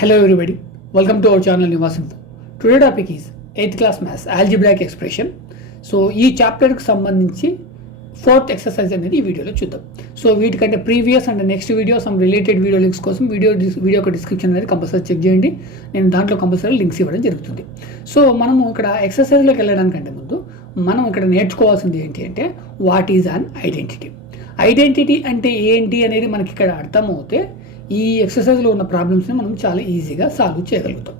Hello everybody, welcome to our channel Nivas Info. Today topic is 8th class maths algebraic expression. So ఈ చాప్టర్కి సంబంధించి fourth exercise అనేది ఈ వీడియోలో చూద్దాం. సో వీటికంటే previous and next video some related video links కోసం video యొక్క డిస్క్రిప్షన్ అనేది కంపల్సరీ చెక్ చేయండి. నేను దాంట్లో కంపల్సరీ లింక్స్ ఇవ్వడం జరుగుతుంది. సో మనము ఇక్కడ ఎక్సర్సైజ్లోకి వెళ్ళడానికంటే ముందు మనం ఇక్కడ నేర్చుకోవాల్సింది ఏంటి అంటే what is an identity. Identity అంటే ఏంటి అనేది మనకి ఇక్కడ అర్థమవుతే ఈ ఎక్సర్సైజ్లో ఉన్న ప్రాబ్లమ్స్ని మనం చాలా ఈజీగా సాల్వ్ చేయగలుగుతాం.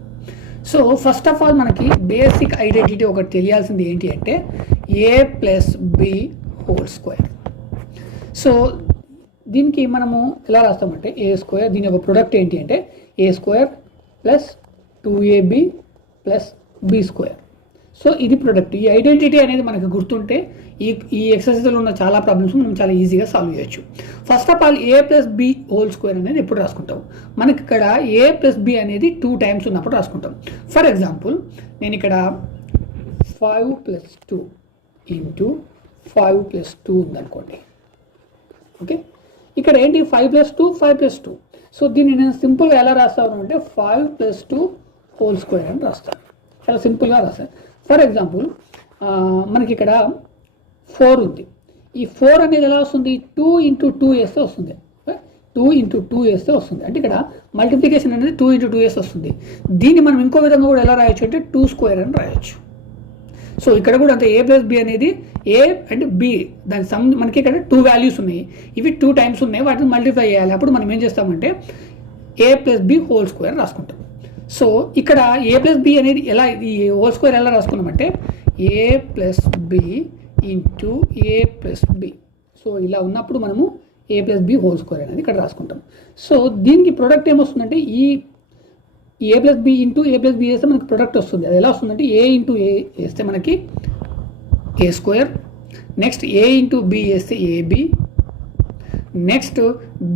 సో ఫస్ట్ ఆఫ్ ఆల్ మనకి బేసిక్ ఐడెంటిటీ ఒకటి తెలియాల్సింది ఏంటి అంటే ఏ plus B whole square. So దీనికి మనము ఎలా రాస్తామంటే ఏ స్క్వేర్, దీని యొక్క ప్రొడక్ట్ ఏంటి అంటే ఏ square plus 2ab plus B square. So ఇది ప్రొడక్ట్. ఈ ఐడెంటిటీ అనేది మనకు గుర్తుంటే ఈ ఎక్సర్సైజ్లో ఉన్న చాలా ప్రాబ్లమ్స్ మనం చాలా ఈజీగా సాల్వ్ చేయొచ్చు. First of all A plus B whole square అనేది ఎప్పుడు రాసుకుంటాం, మనకి ఇక్కడ ఏ ప్లస్ బి అనేది 2 times ఉన్నప్పుడు రాసుకుంటాం. ఫర్ ఎగ్జాంపుల్ నేను ఇక్కడ 5 + 2 ఇంటూ 5 + 2 ఉందనుకోండి. ఓకే, ఇక్కడ ఏంటి 5 + 2 5 + 2. సో దీన్ని నేను సింపుల్గా ఎలా రాస్తాను అంటే 5 + 2 హోల్ స్క్వేర్ అని రాస్తాను. చాలా సింపుల్గా రాస్తాను. ఫర్ ఎగ్జాంపుల్ మనకి ఇక్కడ 4 ఉంది. ఈ 4 అనేది ఎలా వస్తుంది, 2 × 2 వేస్తే వస్తుంది. 2 × 2 వేస్తే వస్తుంది. అంటే ఇక్కడ మల్టిప్లికేషన్ అనేది 2 × 2 వేస్తే వస్తుంది. దీన్ని మనం ఇంకో విధంగా కూడా ఎలా రాయొచ్చు అంటే 2² అని రాయొచ్చు. సో ఇక్కడ కూడా అంతే, ఏ ప్లస్ బి అనేది ఏ అండ్ బి దాని మనకి ఇక్కడ 2 వాల్యూస్ ఉన్నాయి. ఇవి 2 times ఉన్నాయి, వాటిని మల్టిప్లై చేయాలి. అప్పుడు మనం ఏం చేస్తామంటే ఏ ప్లస్ బి హోల్ స్క్వేర్ రాసుకుంటాం. సో ఇక్కడ ఏ ప్లస్ బి అనేది ఎలా, ఈ హోల్ స్క్వేర్ ఎలా రాసుకున్నామంటే ఏ ప్లస్ బి ఇంటూ ఏ ప్లస్ బి. సో ఇలా ఉన్నప్పుడు మనము ఏ ప్లస్ బి హోల్ స్క్వేర్ అనేది ఇక్కడ రాసుకుంటాం. సో దీనికి ప్రొడక్ట్ ఏమొస్తుందంటే ఈ a plus B into A plus B వేస్తే మనకి ప్రొడక్ట్ వస్తుంది. అది ఎలా వస్తుందంటే ఏ ఇంటూ ఏ వేస్తే మనకి ఏ square, next A into B వేస్తే ఏబి, నెక్స్ట్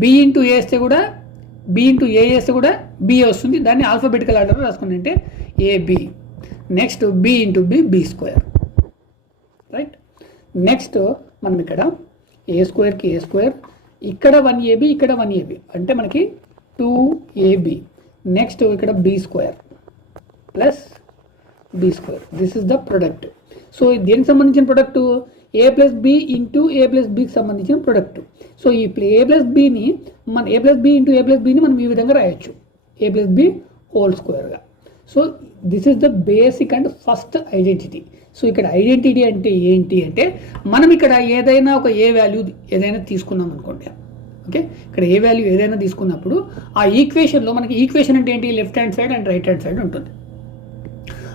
బి ఇంటూ ఏ వేస్తే కూడా బి ఇంటూ ఏ వేస్తే కూడా బిఏ వస్తుంది. దాన్ని ఆల్ఫాబెటికల్ ఆర్డర్లో రాసుకుని అంటే AB, next B into B B square. Right, next మనం ఇక్కడ ఏ స్క్వేర్కి ఏ స్క్వేర్, ఇక్కడ 1ab ఇక్కడ 1ab అంటే మనకి 2ab, నెక్స్ట్ ఇక్కడ b square plus B square. This is the product. So దేనికి సంబంధించిన product, a plus B into A plus బికి సంబంధించిన ప్రొడక్ట్. సో ఈ ఏ ప్లస్ బిని మన a plus B into A plus బిని మనం ఈ విధంగా రాయొచ్చు, ఏ ప్లస్ బి హోల్ స్క్వేర్గా. So this is the basic and first identity. So ఇక్కడ ఐడెంటిటీ అంటే ఏంటి అంటే మనం ఇక్కడ ఏదైనా ఒక ఏ వాల్యూ ఏదైనా తీసుకున్నాం అనుకోండి. ఓకే, ఇక్కడ ఏ వాల్యూ ఏదైనా తీసుకున్నప్పుడు ఆ ఈక్వేషన్లో మనకి ఈక్వేషన్ అంటే ఏంటి, left hand side and right hand side ఉంటుంది.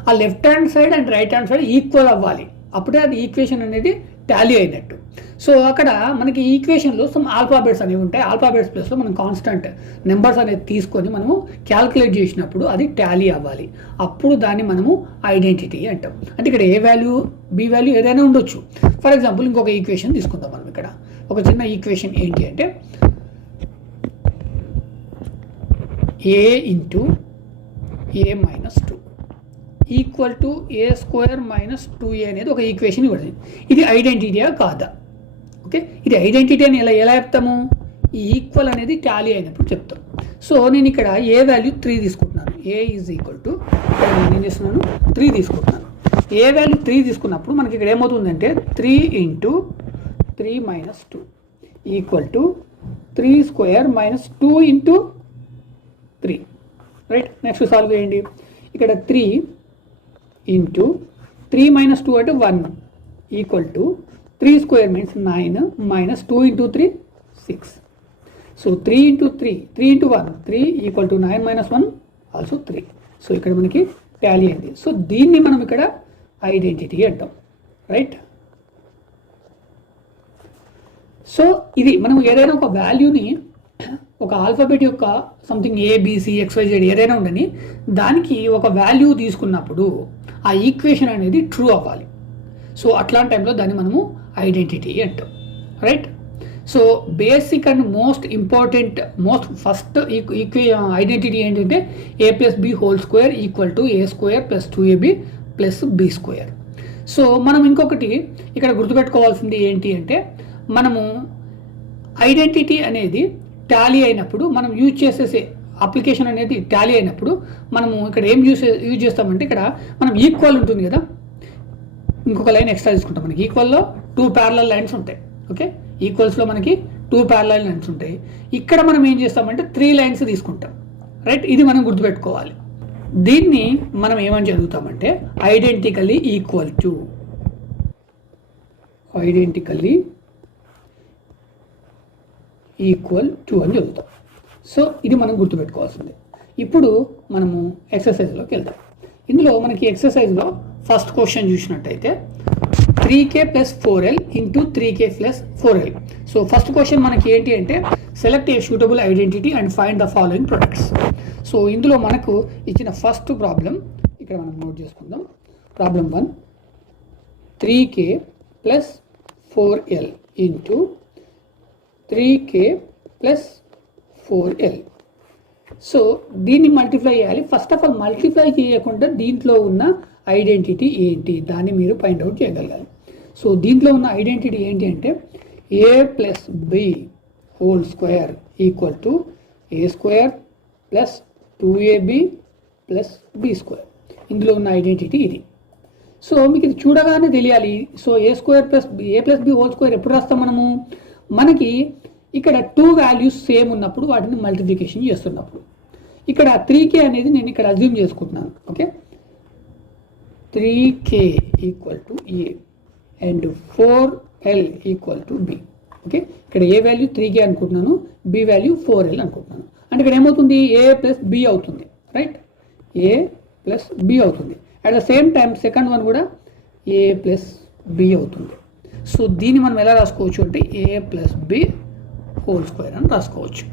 ఆ left hand side and right hand side equal అవ్వాలి, అప్పుడే అది ఈక్వేషన్ అనేది టాలీ అయినట్టు. సో అక్కడ మనకి ఈక్వేషన్లో సమ్ ఆల్ఫాబెట్స్ అనేవి ఉంటాయి. ఆల్ఫాబెట్స్ ప్లేస్లో మనం కాన్స్టెంట్ నెంబర్స్ అనేది తీసుకొని మనము క్యాల్కులేట్ చేసినప్పుడు అది టాలీ అవ్వాలి. అప్పుడు దాన్ని మనము ఐడెంటిటీ అంటాం. అంటే ఇక్కడ ఏ వాల్యూ బి వాల్యూ ఏదైనా ఉండొచ్చు. ఫర్ ఎగ్జాంపుల్ ఇంకొక ఈక్వేషన్ తీసుకుందాం. మనం ఇక్కడ ఒక చిన్న ఈక్వేషన్ ఏంటి అంటే ఏ into A minus 2 equal to a square minus 2a అనేది ఒక ఈక్వేషన్ ఇవ్వడం. ఇది ఐడెంటిటీయా కాదా? ఓకే, ఇది ఐడెంటిటీ అని ఎలా చెప్తాము, ఈ ఈక్వల్ అనేది టాలీ అయినప్పుడు చెప్తాం. సో నేను ఇక్కడ ఏ వాల్యూ 3 తీసుకుంటున్నాను. ఏ ఈజ్ ఈక్వల్ టు నేను ఏం చేస్తున్నాను 3 తీసుకుంటున్నాను. ఏ వాల్యూ 3 తీసుకున్నప్పుడు మనకి ఇక్కడ ఏమవుతుందంటే 3 × 3 - 2 equal to 3² - 2 × 3. Right, next solve చేయండి. ఇక్కడ 3 × 3 - 2 అంటే 1 equal to 3² means 9 - 2 × 3 6. So 3 × 3 3 × 1 3 equal to 9 - 1 also 3. So ఇక్కడ మనకి టాలీ అయింది. సో దీన్ని మనం ఇక్కడ ఐడెంటిటీ అంటాం. రైట్, సో ఇది మనం ఏదైనా ఒక వాల్యూని ఒక ఆల్ఫాబెట్ యొక్క సంథింగ్ ఏబిసి XYZ ఏదైనా ఉండని దానికి ఒక వాల్యూ తీసుకున్నప్పుడు ఆ ఈక్వేషన్ అనేది ట్రూ అవ్వాలి. సో అట్లాంటి టైంలో దాన్ని మనము ఐడెంటిటీ అంటాం. Right, so basic and most important first identity ఏంటంటే a plus B whole square equal to a square plus 2ab plus B square. So మనం ఇంకొకటి ఇక్కడ గుర్తుపెట్టుకోవాల్సింది ఏంటి అంటే మనము ఐడెంటిటీ అనేది టాలీ అయినప్పుడు మనం యూజ్ చేసేసే అప్లికేషన్ అనేది టాలీ అయినప్పుడు మనము ఇక్కడ ఏం యూజ్ చేస్తామంటే ఇక్కడ మనం ఈక్వల్ ఉంటుంది కదా, ఇంకొక లైన్ ఎక్స్ట్రా తీసుకుంటాం. మనకి ఈక్వల్లో 2 ప్యారలల్ లైన్స్ ఉంటాయి. ఓకే, ఈక్వల్స్లో మనకి 2 ప్యారలల్ లైన్స్ ఉంటాయి. ఇక్కడ మనం ఏం చేస్తామంటే 3 లైన్స్ తీసుకుంటాం. రైట్, ఇది మనం గుర్తుపెట్టుకోవాలి. దీన్ని మనం ఏమని చదువుతామంటే ఐడెంటికల్లీ ఈక్వల్ టు అని చదువుతాం. సో ఇది మనం గుర్తుపెట్టుకోవాల్సింది. ఇప్పుడు మనము ఎక్సర్సైజ్లోకి వెళ్తాం. ఇందులో మనకి ఎక్సర్సైజ్లో ఫస్ట్ క్వశ్చన్ చూసినట్టయితే 3k + 4l × 3k + 4l. So first question మనకి ఏంటి అంటే select a suitable identity and find the following products. So ఇందులో మనకు ఇచ్చిన ఫస్ట్ ప్రాబ్లం ఇక్కడ మనం నోట్ చేసుకుందాం. Problem 1, 3k + 4l × 3k + 4l. So దీన్ని మల్టిప్లై చేయాలి. ఫస్ట్ ఆఫ్ ఆల్ మల్టిప్లై చేయకుండా దీంట్లో ఉన్న ఐడెంటిటీ ఏంటి దాన్ని మీరు ఫైండ్ అవుట్ చేయగలగాలి. సో దీంట్లో ఉన్న ఐడెంటిటీ ఏంటి అంటే a + b whole square equal to a² + 2ab + b². ఇందులో ఉన్న ఐడెంటిటీ ఇది. సో మీకు ఇది చూడగానే తెలియాలి. So a² + b whole square ఎప్పుడు రాస్తాం మనము? మనకి ఇక్కడ 2 వాల్యూస్ సేమ్ ఉన్నప్పుడు వాటిని మల్టిప్లికేషన్ చేస్తున్నప్పుడు. ఇక్కడ 3k అనేది నేను ఇక్కడ అజ్యూమ్ చేసుకుంటున్నాను. Okay, 3k = a and 4l = b. Okay, ఇక్కడ ఏ వాల్యూ 3k అనుకుంటున్నాను, b వాల్యూ 4l అనుకుంటున్నాను. అంటే ఇక్కడ ఏమవుతుంది? a + b అవుతుంది. రైట్, a + b అవుతుంది. At the same time second one కూడా a + b అవుతుంది. సో దీన్ని మనం ఎలా రాసుకోవచ్చు అంటే a + b హోల్ స్క్వేర్ అని రాసుకోవచ్చు.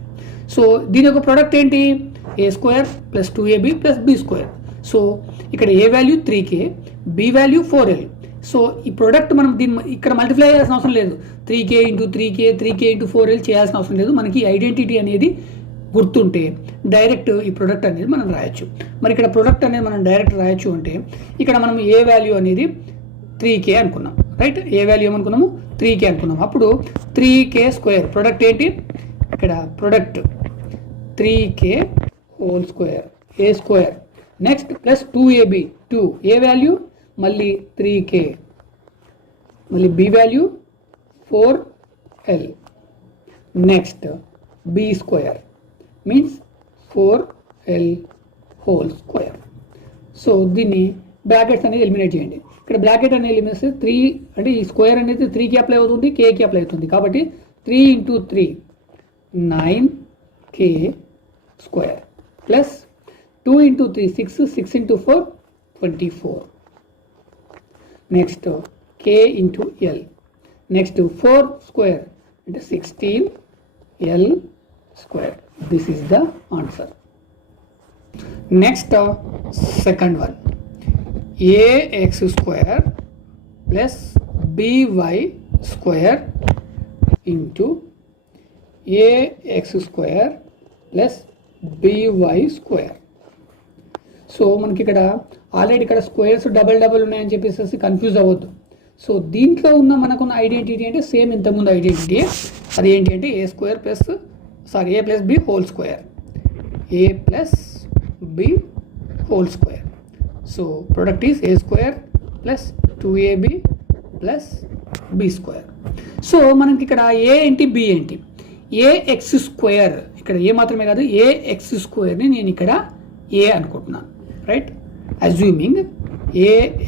సో దీని యొక్క ప్రోడక్ట్ ఏంటి? a² + 2ab + b². సో ఇక్కడ ఏ value 3k, b value 4l. So ఈ ప్రోడక్ట్ మనం దీన్ని ఇక్కడ మల్టిప్లై చేయాల్సిన అవసరం లేదు. 3k × 3k 3k × 4l చేయాల్సిన అవసరం లేదు. మనకి ఐడెంటిటీ అనేది గుర్తుంటే డైరెక్ట్ ఈ ప్రొడక్ట్ అనేది మనం రాయొచ్చు. మరి ఇక్కడ ప్రొడక్ట్ అనేది మనం డైరెక్ట్ రాయొచ్చు అంటే ఇక్కడ మనం ఏ వాల్యూ అనేది 3k అనుకున్నాం. రైట్, ఏ వాల్యూ ఏమనుకున్నాము? 3k అనుకున్నాం. అప్పుడు 3k² ప్రొడక్ట్ ఏంటి? ఇక్కడ product 3k whole square a². Next plus 2ab 2 ఏ వాల్యూ మళ్ళీ 3k, మళ్ళీ b value 4l. Next b² means 4l whole square. So దీన్ని బ్రాకెట్స్ అనేది ఎలిమినేట్ చేయండి. ఇక్కడ బ్రాకెట్ అనేది ఎలిమినేట్ 3 అంటే ఈ స్క్వేర్ అనేది 3కి అప్లై అవుతుంది, kకి అప్లై అవుతుంది. కాబట్టి 3 × 3 9k² plus 2 × 3 6 6 × 4 24. Next k × l. Next 4² అంటే 16l². This is the answer. Next second one ax² plus by² into ax² plus by². So మనకి ఇక్కడ ఆల్రెడీ ఇక్కడ స్క్వేర్స్ డబల్ ఉన్నాయని చెప్పేసి కన్ఫ్యూజ్ అవ్వద్దు. సో దీంట్లో ఉన్న మనకున్న ఐడెంటిటీ అంటే సేమ్ ఇంతకుముందు ఐడెంటిటీ. అది ఏంటి అంటే a + b whole square, a + b whole square. So product is a² plus 2ab plus b². So మనకి ఇక్కడ a ఏంటి, b ఏంటి? ax², ఇక్కడ a మాత్రమే కాదు ax²ని నేను ఇక్కడ a అనుకుంటున్నాను. Right, assuming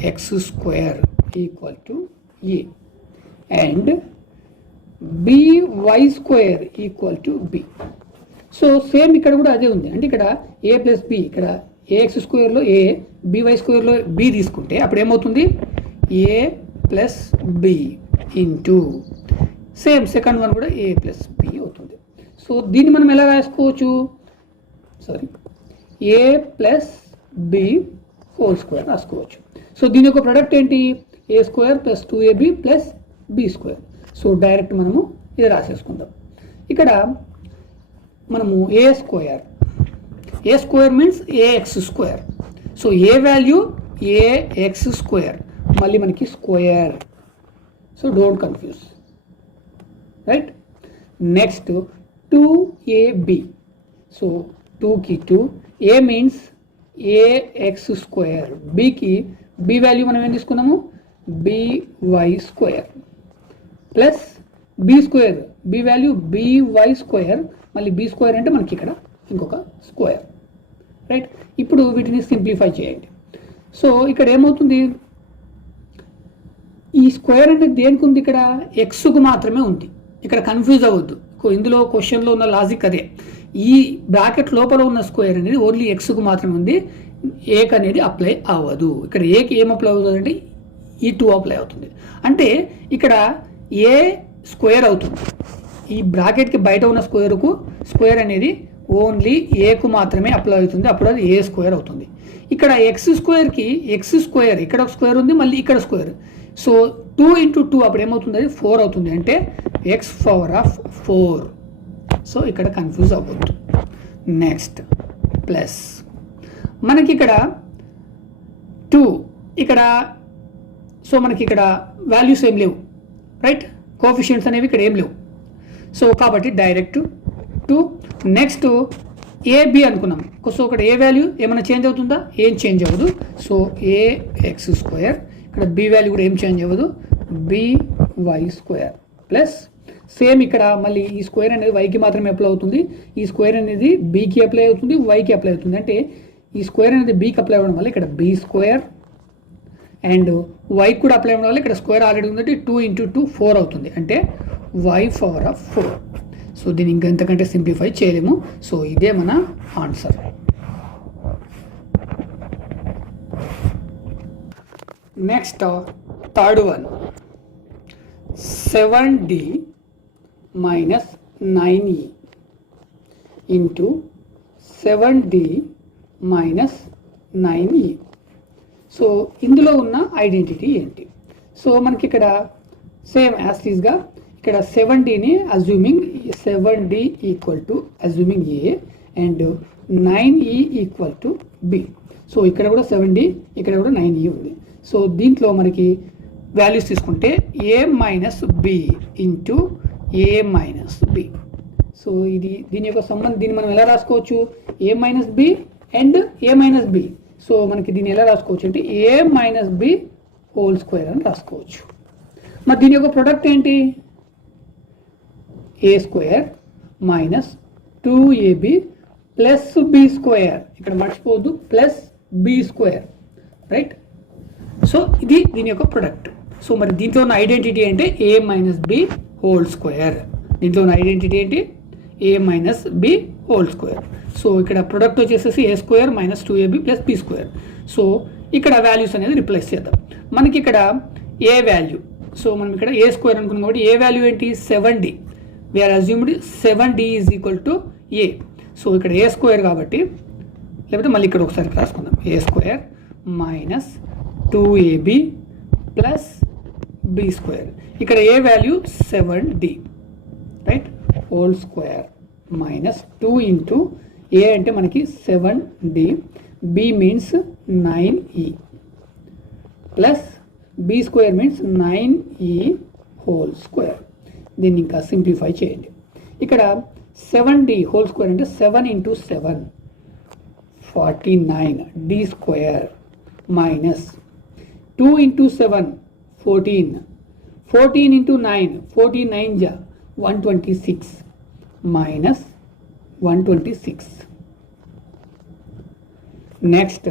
ax² = a and by² = b. So same ఇక్కడ కూడా అదే ఉంది. అంటే ఇక్కడ a + b, ఇక్కడ ax² a, by² b తీసుకుంటే అప్పుడు ఏమవుతుంది? a + b into same second one కూడా a + b అవుతుంది. సో దీన్ని మనం ఎలా రాసుకోవచ్చు? a + b హోల్ స్క్వేర్ రాసుకోవచ్చు. సో దీని యొక్క ప్రొడక్ట్ ఏంటి? a² + 2ab + b². So direct మనము ఇది రాసేసుకుందాం. ఇక్కడ మనము a² మీన్స్ ax². సో ఏ వాల్యూ ax², మళ్ళీ మనకి square. So don't confuse. Right, next 2ab. So 2కి 2, ఏ మీన్స్ ఏఎక్స్ స్క్వేర్, బికి బి వాల్యూ మనం ఏం తీసుకున్నాము b y square plus B square, b value b y square, మళ్ళీ బి స్క్వేర్ అంటే మనకి ఇక్కడ ఇంకొక స్క్వేర్, రైట్. ఇప్పుడు వీటిని సింప్లిఫై చేయండి. సో ఇక్కడ ఏమవుతుంది, ఈ స్క్వేర్ అనేది దేనికి ఉంది, ఇక్కడ ఎక్స్కు మాత్రమే ఉంది. ఇక్కడ కన్ఫ్యూజ్ అవ్వద్దు, ఇందులో క్వశ్చన్లో ఉన్న లాజిక్ అదే. ఈ బ్రాకెట్ లోపల ఉన్న స్క్వేర్ అనేది ఓన్లీ ఎక్స్కు మాత్రమే ఉంది, ఏక్ అనేది అప్లై అవ్వదు. ఇక్కడ ఏకి ఏం అప్లై అవుతుంది అంటే ఈ 2 అప్లై అవుతుంది. అంటే ఇక్కడ ఏ స్క్వేర్ అవుతుంది, ఈ బ్రాకెట్కి బయట ఉన్న స్క్వేర్ అనేది ఓన్లీ ఏకు మాత్రమే అప్లై అవుతుంది, అప్పుడు అది ఏ స్క్వేర్ అవుతుంది. ఇక్కడ ఎక్స్ స్క్వేర్కి ఎక్స్ స్క్వేర్, ఇక్కడ ఒక స్క్వేర్ ఉంది, మళ్ళీ ఇక్కడ స్క్వేర్. సో 2 × 2 అప్పుడు ఏమవుతుంది, అది 4 అవుతుంది, అంటే ఎక్స్ పవర్ ఆఫ్ 4. సో ఇక్కడ కన్ఫ్యూజ్ అవ్వద్దు. నెక్స్ట్ ప్లస్ మనకి ఇక్కడ 2, ఇక్కడ సో మనకి ఇక్కడ వాల్యూస్ ఏం లేవు, రైట్. కోఎఫిషియంట్స్ అనేవి ఇక్కడ ఏం లేవు. సో కాబట్టి డైరెక్ట్ 2. నెక్స్ట్ ఏబి అనుకున్నాం. సో ఇక్కడ ఏ వాల్యూ ఏమైనా చేంజ్ అవుతుందా, ఏం చేంజ్ అవ్వదు. సో ఏఎక్స్ స్క్వేర్, ఇక్కడ బి వాల్యూ కూడా ఏం చేంజ్ అవ్వదు, బీవై స్క్వేర్ ప్లస్ సేమ్ ఇక్కడ మళ్ళీ ఈ స్క్వేర్ అనేది వైకి మాత్రమే అప్లై అవుతుంది, ఈ స్క్వేర్ అనేది బీకి అప్లై అవుతుంది, వైకి అప్లై అవుతుంది. అంటే ఈ స్క్వేర్ అనేది బీకి అప్లై అవ్వడం వల్ల ఇక్కడ బీ స్క్వేర్, అండ్ వైకి కూడా అప్లై అవ్వడం వల్ల ఇక్కడ స్క్వేర్ ఆల్రెడీ ఉందంటే 2 × 2 4 అవుతుంది, అంటే వై పవర్ ఆఫ్ 4. సో దీన్ని ఇంకెంతకంటే సింప్లిఫై చేయలేము. సో ఇదే మన answer. Next third one, 7d minus 9e into 7d minus 9e. So ఇందులో ఉన్న ఐడెంటిటీ ఏంటి? సో మనకి ఇక్కడ సేమ్ యాస్టీస్గా ఇక్కడ 7dని assuming 7d equal to assuming a and 9e equal to b. So ఇక్కడ కూడా 7d, ఇక్కడ కూడా 9e ఉంది. సో దీంట్లో మనకి వాల్యూస్ తీసుకుంటే ఏ మైనస్ బి ఇంటూ ఏ మైనస్ బి. సో దీని యొక్క సంబంధం, దీన్ని మనం ఎలా రాసుకోవచ్చు, a minus b and A minus B. So మనకి దీన్ని ఎలా రాసుకోవచ్చు అంటే ఏ మైనస్ బి హోల్ స్క్వేర్ అని రాసుకోవచ్చు. మరి దీని యొక్క ప్రొడక్ట్ ఏంటి, ఏ square minus 2ab plus B square, ఇక్కడ మర్చిపోవద్దు plus B square, right. So ఇది దీని యొక్క ప్రొడక్ట్. సో మరి దీంట్లో ఉన్న ఐడెంటిటీ అంటే ఏ మైనస్ బి హోల్ స్క్వేర్. దీంట్లో ఉన్న ఐడెంటిటీ ఏంటి, a minus B whole square. So ఇక్కడ ప్రొడక్ట్ వచ్చేసేసి a square minus 2ab plus B square. So ఇక్కడ వాల్యూస్ అనేది రిప్లేస్ చేద్దాం. మనకి ఇక్కడ ఏ వాల్యూ, సో మనం ఇక్కడ ఏ స్క్వేర్ అనుకున్నాం కాబట్టి ఏ వాల్యూ ఏంటి 7d. We are assumed 7d is equal to A. So ఇక్కడ ఏ స్క్వేర్ కాబట్టి, లేకపోతే మళ్ళీ ఇక్కడ ఒకసారి రాసుకుందాం, A square minus 2ab plus B square. ఇక్కడ ఏ value 7d, right, whole square minus 2 into A అంటే మనకి 7d, B means 9e plus B square means 9e whole square. దీన్ని ఇంకా సింప్లిఫై చేయండి. ఇక్కడ 7d హోల్ స్క్వేర్ అంటే 7 × 7 49d స్క్వేర్ మైనస్ 2 × 7 14, 14 × 9 49 जा 126 minus 126. Next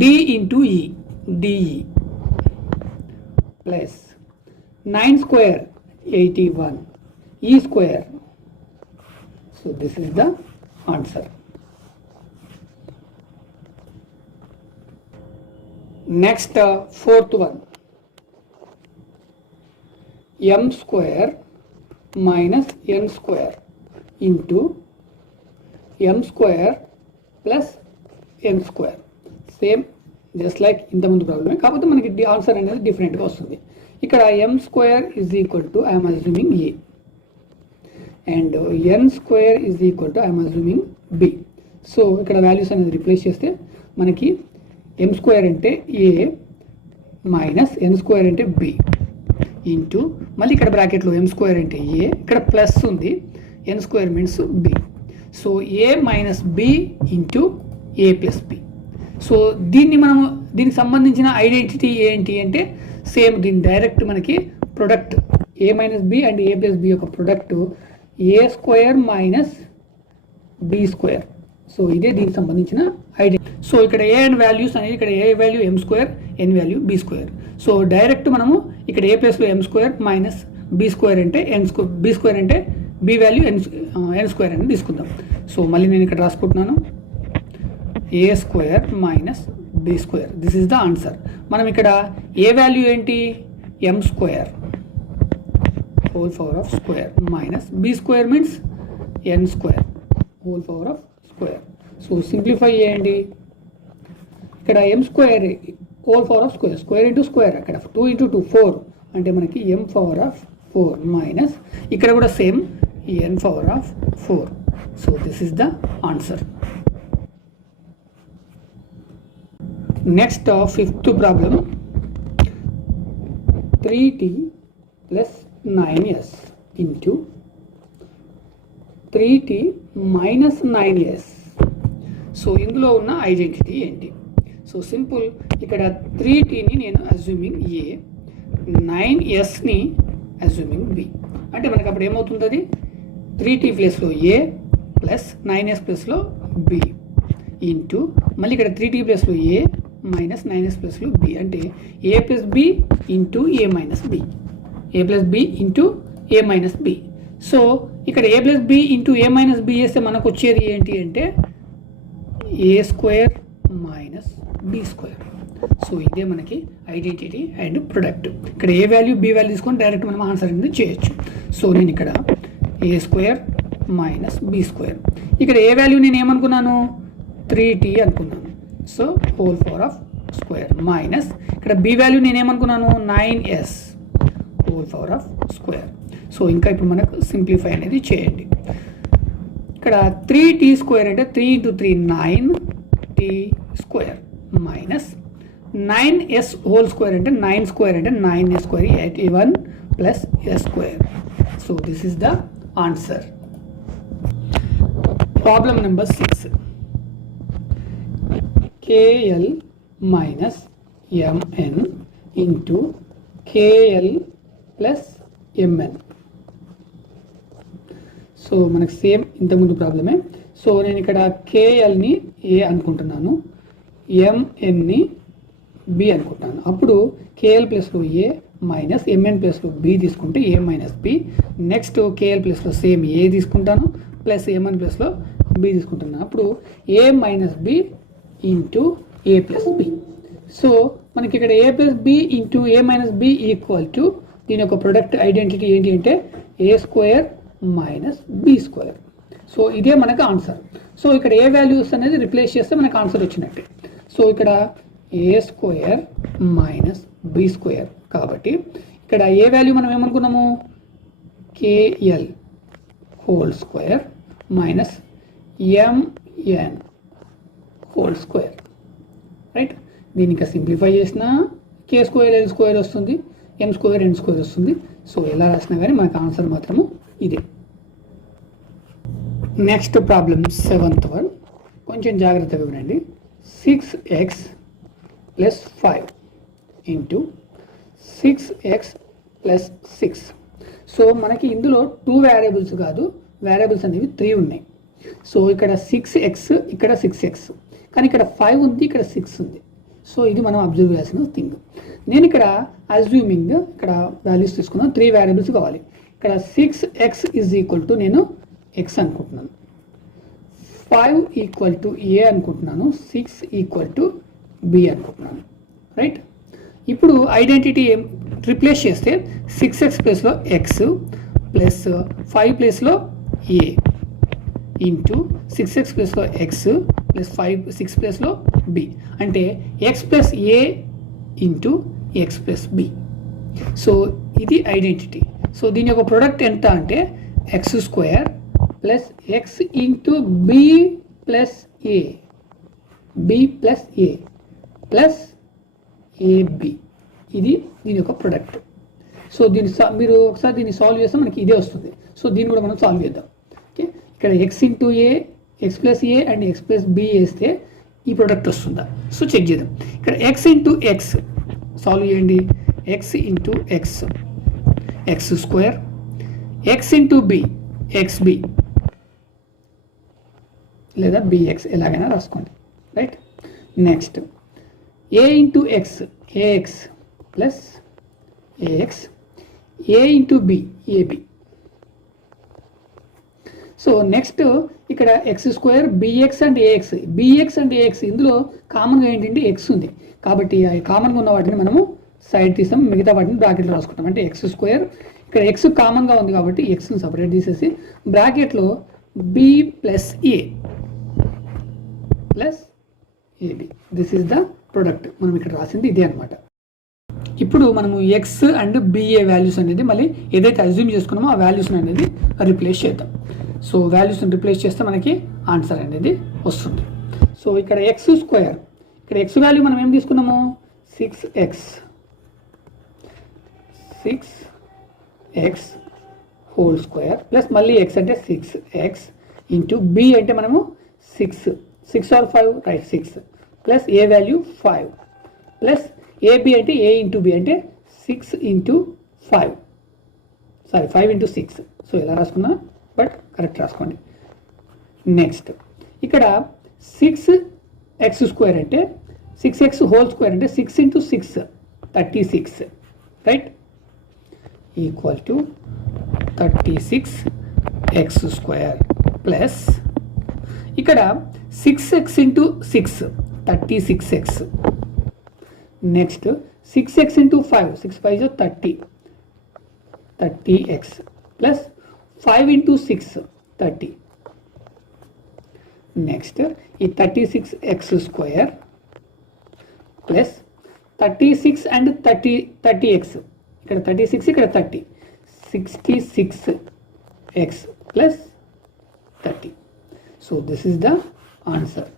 d into e, de plus 9 square 81, e square. So this is the answer. Next fourth one, m square minus n square into m square plus n square. Same just like ఇంతకుముందు ప్రాబ్లమే, కాకపోతే మనకి answer అనేది డిఫరెంట్గా వస్తుంది. ఇక్కడ m square is equal to I am assuming a and n square is equal to I am assuming b. So ఇక్కడ values అనేది రిప్లేస్ చేస్తే మనకి m square అంటే a మైనస్ n square అంటే b ఇంటూ మళ్ళీ ఇక్కడ బ్రాకెట్లో m square అంటే a, ఇక్కడ ప్లస్ ఉంది, n square means b. So a minus B into A plus B. So దీనికి సంబంధించిన ఐడెంటిటీ ఏంటి అంటే సేమ్ దీని డైరెక్ట్ మనకి product a minus b and A plus b యొక్క product a square minus B square. So ఇదే దీనికి సంబంధించిన ఐడెంటిటీ. సో ఇక్కడ ఏ అండ్ వాల్యూస్ అనేది ఇక్కడ ఏ value M square, N value B square. So direct మనము ఇక్కడ ఏ ప్లస్లో M square minus B square అంటే బి స్క్వేర్ అంటే బి వాల్యూ ఎన్ స్క్వేర్ అని తీసుకుందాం. సో మళ్ళీ నేను ఇక్కడ రాసుకుంటున్నాను A square minus B square. This is the answer. మనం ఇక్కడ ఏ వాల్యూ ఏంటి M square whole power of square minus B square means N square whole power of square. So simplify చేయండి. ఇక్కడ M square whole power of square, square into square, అక్కడ 2 into 2 4 అంటే మనకి ఎం power of 4 minus ఇక్కడ కూడా same N power of 4. So this is the answer. Next fifth problem 3t plus 9s into 3t minus 9s. So ఇందులో ఉన్న identity ఏంటి? So simple, ఇక్కడ 3tని నేను అజ్యూమింగ్ ఏ, 9sని అజ్యూమింగ్ బి. అంటే మనకు అప్పుడు ఏమవుతుంది? 3t ప్లస్లో ఏ ప్లస్ 9s ప్లస్లో బి ఇంటూ మళ్ళీ ఇక్కడ 3t ప్లస్లో ఏ మైనస్ 9s ప్లస్లో బి అంటే ఏ plus B into A minus B, A plus B into A minus B. So ఇక్కడ A plus B into A minus B వేస్తే మనకు వచ్చేది ఏంటి అంటే ఏ square minus B square. So ఇదే మనకి ఐడెంటిటీ అండ్ ప్రొడక్ట్. ఇక్కడ ఏ వాల్యూ బి వాల్యూ తీసుకొని డైరెక్ట్ మనం ఆన్సర్ అనేది చేయొచ్చు. సో నేను ఇక్కడ A square minus B square, ఇక్కడ ఏ వాల్యూ నేను ఏమనుకున్నాను 3t అనుకున్నాను. So whole power of square minus ఇక్కడ బి వాల్యూ నేను ఏమనుకున్నాను 9s whole power of square. So ఇంకా ఇప్పుడు మనకు సింప్లిఫై అనేది చేయండి. ఇక్కడ 3t స్క్వేర్ అంటే 3 into 3 9t square minus 9s whole square అంటే 9 స్క్వేర్ అంటే 9s square 81 plus s square. So this is the answer. Problem number 6 KL minus mn into KL plus mn. So మనకు same ఇంతకుముందు ప్రాబ్లమే. So నేను ఇక్కడ కేఎల్ని ఏ అనుకుంటున్నాను, ఎంఎన్ని B అనుకుంటున్నాను. అప్పుడు కేఎల్ ప్లస్లో ఏ మైనస్ ఎంఎన్ ప్లస్లో బి తీసుకుంటే ఏ మైనస్ బి. నెక్స్ట్ కేఎల్ ప్లస్లో సేమ్ ఏ తీసుకుంటాను ప్లస్ ఎంఎన్ ప్లస్లో బి తీసుకుంటున్నాను. అప్పుడు A minus B into A plus B. So మనకి ఇక్కడ A plus B into A minus B equal to దీని యొక్క ప్రొడక్ట్ ఐడెంటిటీ ఏంటి అంటే ఏ square minus B square. So ఇదే మనకు ఆన్సర్. సో ఇక్కడ ఏ వాల్యూస్ అనేది రిప్లేస్ చేస్తే మనకు ఆన్సర్ వచ్చినట్టే. సో ఇక్కడ A square minus B square కాబట్టి ఇక్కడ ఏ వాల్యూ మనం ఏమనుకున్నాము KL whole square minus MN whole square, right. దీన్ని ఇంకా సింప్లిఫై చేసిన కే స్క్వేర్ ఎల్ స్క్వేర్ వస్తుంది, ఎం స్క్వేర్ ఎన్ స్క్వేర్ వస్తుంది. సో ఎలా రాసినా కానీ మనకు ఆన్సర్ మాత్రము ఇదే. నెక్స్ట్ ప్రాబ్లం 7th వన్ కొంచెం జాగ్రత్తగా వినండి. 6x plus 5 into 6x plus 6. So మనకి ఇందులో 2 వేరియబుల్స్ కాదు, వేరియబుల్స్ అనేవి 3 ఉన్నాయి. సో ఇక్కడ 6x ఇక్కడ 6x కానీ ఇక్కడ 5 ఉంది, ఇక్కడ 6 ఉంది. సో ఇది మనం అబ్జర్వ్ చేయాల్సిన థింగ్. నేను ఇక్కడ అజ్యూమింగ్ ఇక్కడ వాల్యూస్ తీసుకున్నాను, 3 వేరియబుల్స్ కావాలి. ఇక్కడ 6x ఈజ్ ఈక్వల్ టు నేను x అనుకుంటున్నాను, 5 ఈక్వల్ టు ఏ అనుకుంటున్నాను, 6 ఈక్వల్ టు బి అనుకుంటున్నాను, రైట్. ఇప్పుడు ఐడెంటిటీ రిప్లేస్ చేస్తే 6x ప్లస్లో ఎక్స్ ప్లస్ 5 ప్లస్లో ఏ ఇంటూ 6x ప్లస్లో ఎక్స్ ప్లస్ 6 ప్లస్లో బి అంటే X plus A into X plus B. So ఇది ఐడెంటిటీ. సో దీని యొక్క ప్రొడక్ట్ ఎంత అంటే X square plus X into B plus A, B plus A plus AB. ఇది దీని యొక్క ప్రొడక్ట్. సో దీన్ని మీరు ఒకసారి దీన్ని సాల్వ్ చేస్తే మనకి ఇదే వస్తుంది. సో దీన్ని కూడా మనం సాల్వ్ చేద్దాం. ఓకే, ఇక్కడ X into A, X plus A and X plus B వేస్తే ఈ ప్రొడక్ట్ వస్తుందా? సో చెక్ చేద్దాం. ఇక్కడ ఎక్స్ ఇంటూ ఎక్స్ సాల్వ్ చేయండి. X into X, X square, X into B, X B లేదా బిఎక్స్ ఎలాగైనా రాసుకోండి, right. Next A into X, AX plus AX, A into B, AB. So next ఇక్కడ X square, BX and AX, BX and AX ఇందులో కామన్గా ఏంటంటే X ఉంది కాబట్టి కామన్గా ఉన్న వాటిని మనము సైడ్ తీసాం, మిగతా వాటిని బ్రాకెట్లో రాసుకుంటాం. అంటే ఎక్స్ స్క్వేర్, ఇక్కడ ఎక్స్ కామన్గా ఉంది కాబట్టి ఎక్స్ని సపరేట్ తీసేసి బ్రాకెట్లో B plus A plus AB. This is the product. మనం ఇక్కడ రాసింది ఇదే అనమాట. ఇప్పుడు మనము ఎక్స్ అండ్ బిఏ వాల్యూస్ అనేది మళ్ళీ ఏదైతే అజ్యూమ్ చేసుకున్నామో ఆ వాల్యూస్ అనేది రిప్లేస్ చేద్దాం. సో వాల్యూస్ని రిప్లేస్ చేస్తే మనకి ఆన్సర్ అనేది వస్తుంది. సో ఇక్కడ ఎక్స్ స్క్వేర్, ఇక్కడ ఎక్స్ వాల్యూ మనం ఏం తీసుకున్నాము 6x, 6x whole square plus మళ్ళీ ఎక్స్ అంటే 6x ఇంటూ బి అంటే మనము 6 or 5, right, 6 plus A value 5 plus AB అంటే ఏ ఇంటూ బి అంటే 6 ఇంటూ 5, సారీ 5 ఇంటూ 6. సో ఎలా రాసుకున్నా బట్ కరెక్ట్ రాసుకోండి. నెక్స్ట్ ఇక్కడ 6x స్క్వేర్ అంటే 6x హోల్ స్క్వేర్ అంటే 6 into 6 36, right, equal to 36x square plus ఇక్కడ 6x into 6 36x. Next 6x into 5, 6 5 30, 30x plus 5 into 6 30. Next ఈ 36x square plus 36 and 30x, ఇక్కడ 36 ఇక్కడ 30, 66x plus 30. So this is the answer.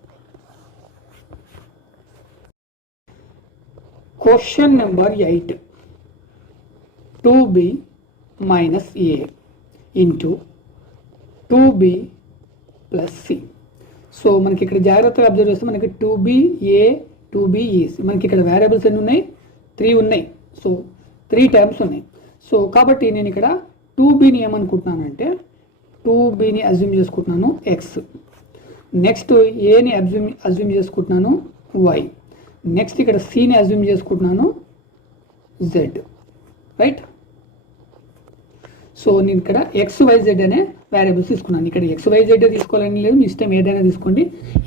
Question number 8, 2b minus A into 2b plus C. So మనకి ఇక్కడ జాగ్రత్తగా observe చేస్తే మనకి 2b ఏ, 2b ఏ, మనకి ఇక్కడ వేరియబుల్స్ ఎన్ని ఉన్నాయి 3 ఉన్నాయి. సో 3 టర్మ్స్ ఉన్నాయి. సో కాబట్టి నేను ఇక్కడ 2bని ఏమనుకుంటున్నానంటే 2bని అజ్యూమ్ చేసుకుంటున్నాను ఎక్స్, నెక్స్ట్ ఏని అజ్యూమ్ చేసుకుంటున్నాను వై, నెక్స్ట్ ఇక్కడ సిని అజ్యూమ్ చేసుకుంటున్నాను జెడ్, రైట్. సో నేను ఇక్కడ XYZ అనే వేరియబుల్స్ తీసుకున్నాను. ఇక్కడ XYZ తీసుకోవాలని లేదు, మీ ఇష్టం ఏదైనా తీసుకోండి,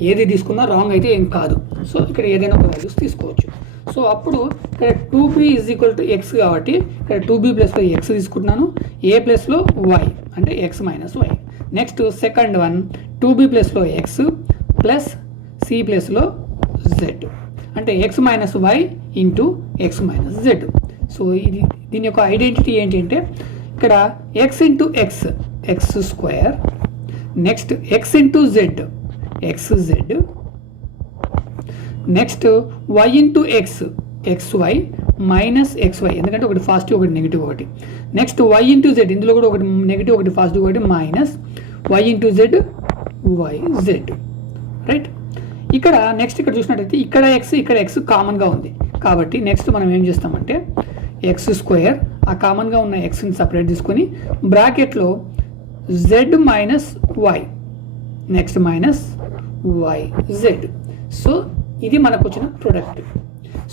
ఏది తీసుకున్నా రాంగ్ అయితే ఏం కాదు. సో ఇక్కడ ఏదైనా ఒక వాల్యూస్ తీసుకోవచ్చు. సో అప్పుడు ఇక్కడ 2b is equal to X కాబట్టి ఇక్కడ 2b ప్లస్లో ఎక్స్ తీసుకుంటున్నాను, ఏ ప్లస్లో వై అంటే X minus Y. Next second one 2b ప్లస్లో ఎక్స్ ప్లస్ సి ప్లస్లో జెడ్ అంటే X minus Y into X minus Z. So దీని యొక్క ఐడెంటిటీ ఏంటంటే ఇక్కడ X into X, X square, next X into Z, X Z, next Y into X, X Y minus X Y, ఎందుకంటే ఒకటి positive ఒకటి negative ఒకటి. Next Y into Z, ఇందులో కూడా ఒకటి నెగిటివ్ ఒకటి పాజిటివ్ ఒకటి minus Y into Z, Y Z, right. ఇక్కడ నెక్స్ట్ ఇక్కడ చూసినట్టయితే ఇక్కడ ఎక్స్ కామన్గా ఉంది కాబట్టి నెక్స్ట్ మనం ఏం చేస్తామంటే ఎక్స్ స్క్వేర్ ఆ కామన్గా ఉన్న ఎక్స్ని సపరేట్ తీసుకొని బ్రాకెట్లో Z minus Y, next minus Y Z. So ఇది మనకు వచ్చిన ప్రొడక్ట్.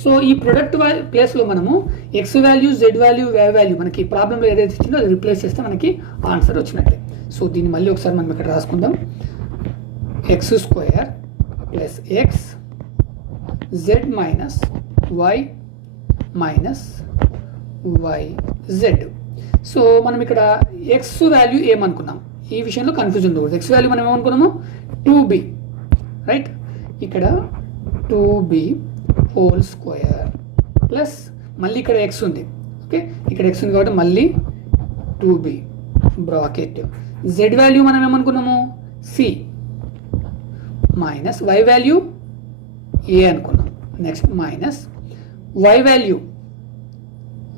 సో ఈ ప్రొడక్ట్ ప్లేస్లో మనము X value, Z value, Y value మనకి ప్రాబ్లంలో ఏదైతే ఇచ్చిందో అది రిప్లేస్ చేస్తే మనకి ఆన్సర్ వచ్చినట్టే. సో దీన్ని మళ్ళీ ఒకసారి మనం ఇక్కడ రాసుకుందాం. X square plus X Z minus Y minus Y Z. So మనం ఇక్కడ ఎక్స్ వాల్యూ ఏమనుకున్నాం, ఈ విషయంలో కన్ఫ్యూజన్ ఉండకూడదు. ఎక్స్ వాల్యూ మనం ఏమనుకున్నాము 2b, రైట్. ఇక్కడ 2b హోల్ స్క్వేర్ ప్లస్ మళ్ళీ ఇక్కడ ఎక్స్ ఉంది, ఓకే, ఇక్కడ ఎక్స్ ఉంది కాబట్టి మళ్ళీ 2b బ్రాకెట్. జెడ్ వాల్యూ మనం ఏమనుకున్నాము c minus Y value A అనుకున్నాం, next minus Y value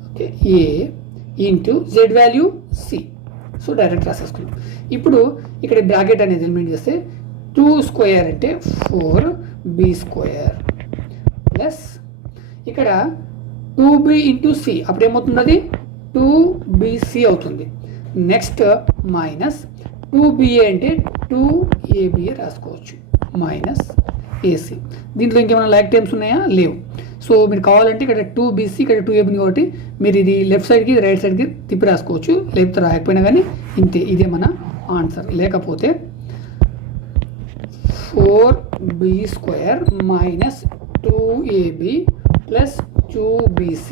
okay A into Z value C, so direct రాసేసుకున్నాం. ఇప్పుడు ఇక్కడ బ్రాకెట్ అనేది ఎలిమెంట్ చేస్తే 2 స్క్వేర్ అంటే 4b స్క్వేర్ ప్లస్ ఇక్కడ 2b ఇంటూ సి అప్పుడు ఏమవుతుంది, 2bc అవుతుంది. నెక్స్ట్ మైనస్ 2ba అంటే 2ab రాసుకోవచ్చు మైనస్ ఏసీ. దీంట్లో ఇంకేమైనా లైక్ టైమ్స్ ఉన్నాయా, లేవు. సో మీరు కావాలంటే ఇక్కడ 2bc ఇక్కడ 2ab కాబట్టి మీరు ఇది లెఫ్ట్ సైడ్కి రైట్ సైడ్కి తిప్పి రాసుకోవచ్చు, లేకపోతే రాయకపోయినా కానీ ఇంతే, ఇదే మన ఆన్సర్. లేకపోతే 4b square minus 2ab plus 2bc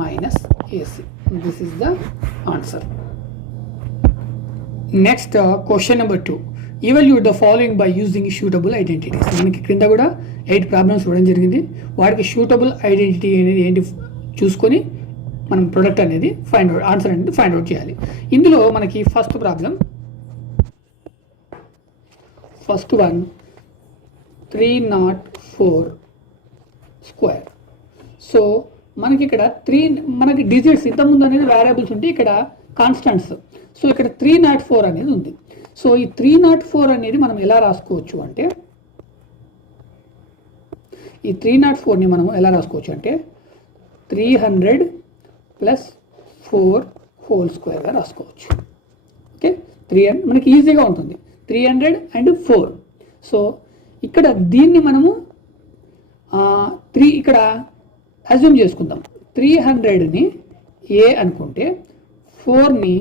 minus AC. This is the answer. Next question number 2. Evaluate the following by using suitable identities. మనకి క్రింద కూడా 8 ప్రాబ్లమ్స్ ఇవ్వడం జరిగింది. వాటికి సూటబుల్ ఐడెంటిటీ అనేది ఏంటి చూసుకొని మనం ప్రొడక్ట్ అనేది ఫైండ్ అవుట్, ఆన్సర్ అనేది ఫైండ్ అవుట్ చేయాలి. ఇందులో మనకి first problem, first one 304 square. So మనకి ఇక్కడ మనకి డిజిట్స్ ఇంతకుముందు అనేది వేరియబుల్స్ ఉంటే ఇక్కడ కాన్స్టెంట్స్. సో ఇక్కడ 304 అనేది ఉంది. సో ఈ 304 అనేది మనం ఎలా రాసుకోవచ్చు అంటే, ఈ 304ని మనం ఎలా రాసుకోవచ్చు అంటే 300 ప్లస్ 4 హోల్ స్క్వేర్గా రాసుకోవచ్చు. ఓకే, 300 మనకి ఈజీగా ఉంటుంది, 300 అండ్ 4. సో ఇక్కడ దీన్ని మనము 3 ఇక్కడ అజ్యూమ్ చేసుకుందాం. 300ని ఏ అనుకుంటే 4ని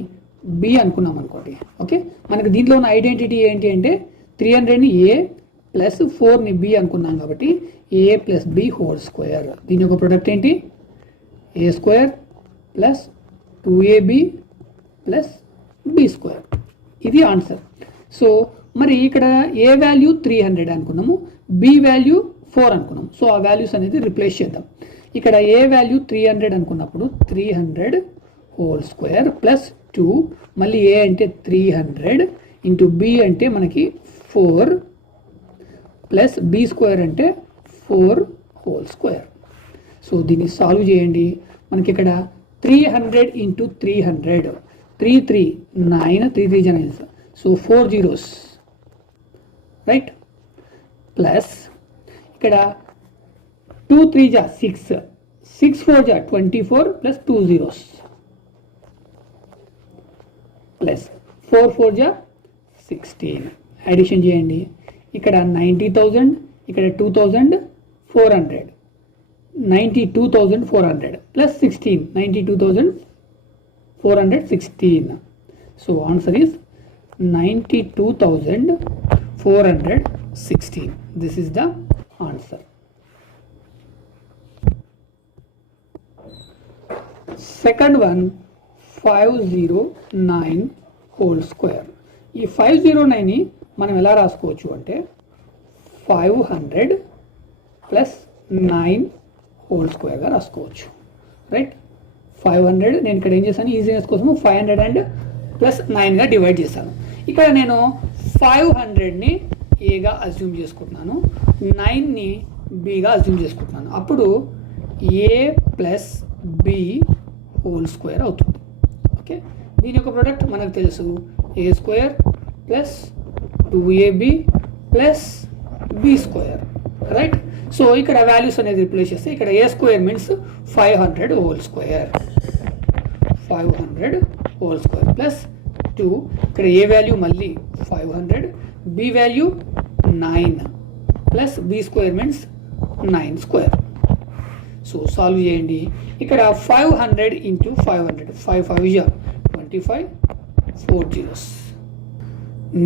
బి అనుకున్నాం అనుకోండి. ఓకే, మనకి దీంట్లో ఉన్న ఐడెంటిటీ ఏంటి అంటే 300ని ఏ ప్లస్ 4ని బి అనుకున్నాం కాబట్టి A plus B whole square. దీని యొక్క ప్రొడక్ట్ ఏంటి, ఏ square plus 2ab plus B square. ఇది ఆన్సర్. సో మరి ఇక్కడ ఏ వాల్యూ 300 అనుకున్నాము, బి వాల్యూ 4 అనుకున్నాం. సో ఆ వాల్యూస్ అనేది రిప్లేస్ చేద్దాం. ఇక్కడ ఏ వాల్యూ 300 అనుకున్నప్పుడు 300 హోల్ స్క్వేర్ ప్లస్ 2, మళ్ళీ ఏ అంటే 300 ఇంటూ బి అంటే మనకి 4 ప్లస్ బి స్క్వేర్ అంటే 4 హోల్ స్క్వేర్. సో దీన్ని సాల్వ్ చేయండి. మనకి ఇక్కడ 300 into 300 3 9 3 9. So 4 zeros right, plus ఇక్కడ 2 3 జా 6 6 4 జా 24 ప్లస్ 2 zeros ప్లస్ 4 4 జా 16. అడిషన్ చేయండి. ఇక్కడ 90,000 ఇక్కడ 2,400 92,400 plus 16 92,416. So answer is 92,416. This is the answer. Second one 509 whole square. ఈ 509ని మనం ఎలా రాసుకోవచ్చు అంటే 500 ప్లస్ 9 హోల్ స్క్వేర్గా రాసుకోవచ్చు. రైట్, 500 నేను ఇక్కడ ఏం చేశాను, ఈజీనెస్ కోసం 500 అండ్ ప్లస్ 9గా డివైడ్ చేశాను. ఇక్కడ నేను 500ని ఏగా అజ్యూమ్ చేసుకుంటున్నాను, 9ని బిగా అజ్యూమ్ చేసుకుంటున్నాను. అప్పుడు A plus B whole square అవుతుంది. ఓకే, దీని యొక్క ప్రొడక్ట్ మనకు తెలుసు, A square plus 2ab plus B square. Right, so ఇక్కడ వాల్యూస్ అనేది రిప్లేస్ చేస్తే ఇక్కడ A square means 500 whole square, 500 whole square plus 2. ఇక్కడ ఏ వాల్యూ మళ్ళీ 500, B value 9 plus B square means 9 square. So solve చేయండి. ఇక్కడ 500 into 500 5 5 25 4 zeros.